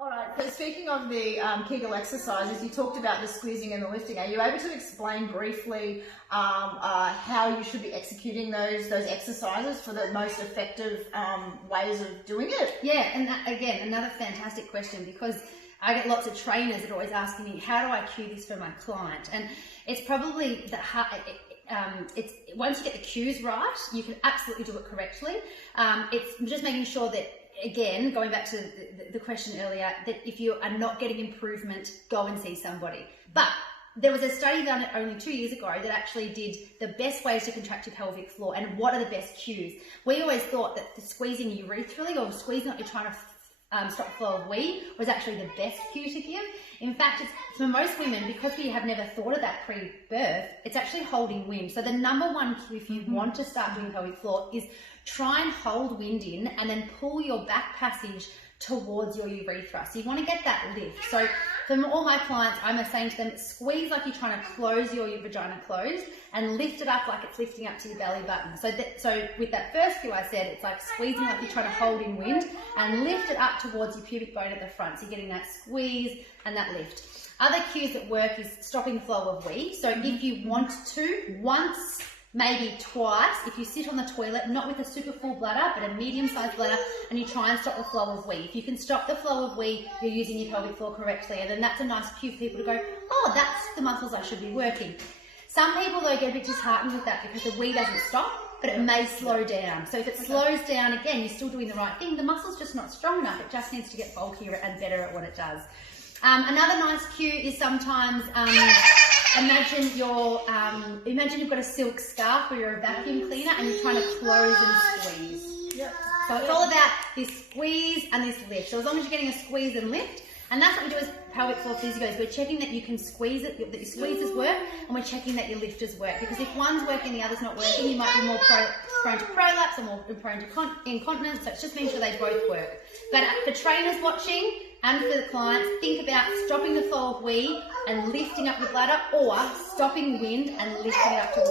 All right, so speaking of the Kegel exercises, you talked about the squeezing and the lifting. Are you able to explain briefly how you should be executing those exercises for the most effective ways of doing it? Yeah, and that, again, another fantastic question, because I get lots of trainers that are always asking me, how do I cue this for my client? And it's probably it's once you get the cues right, you can absolutely do it correctly. It's just making sure that, again, going back to the question earlier, that if you are not getting improvement, go and see somebody. But there was a study done only 2 years ago that actually did the best ways to contract your pelvic floor and what are the best cues. We always thought that the squeezing urethral or squeezing that you're trying to stop the flow of wee was actually the best cue to give. In fact, it's, for most women, because we have never thought of that pre-birth, it's actually holding wind. So the number one cue if you want to start doing pelvic floor is try and hold wind in and then pull your back passage towards your urethra. So you want to get that lift. So for all my clients, I'm saying to them, squeeze like you're trying to close your vagina closed and lift it up like it's lifting up to your belly button. So with that first cue I said, it's like squeezing like you're trying to hold in wind and lift it up towards your pubic bone at the front. So you're getting that squeeze and that lift. Other cues that work is stopping the flow of wee. So if you want to, once, maybe twice, if you sit on the toilet, not with a super full bladder, but a medium-sized bladder, and you try and stop the flow of wee. If you can stop the flow of wee, you're using your pelvic floor correctly, and then that's a nice cue for people to go, oh, that's the muscles I should be working. Some people, though, get a bit disheartened with that because the wee doesn't stop, but it may slow down. So if it slows down, again, you're still doing the right thing. The muscle's just not strong enough. It just needs to get bulkier and better at what it does. Another nice cue is sometimes imagine you've got a silk scarf or you're a vacuum cleaner and you're trying to close and squeeze. Yep. So it's all about this squeeze and this lift. So as long as you're getting a squeeze and lift, and that's what we do as pelvic floor physios. We're checking that you can squeeze it, that your squeezes work, and we're checking that your lifters work. Because if one's working, the other's not working, you might be more prone to prolapse or more prone to incontinence. So it's just making sure they both work. But for trainers watching and for the clients, think about stopping the flow of wee and lifting up your bladder, or stopping wind and lifting it up towards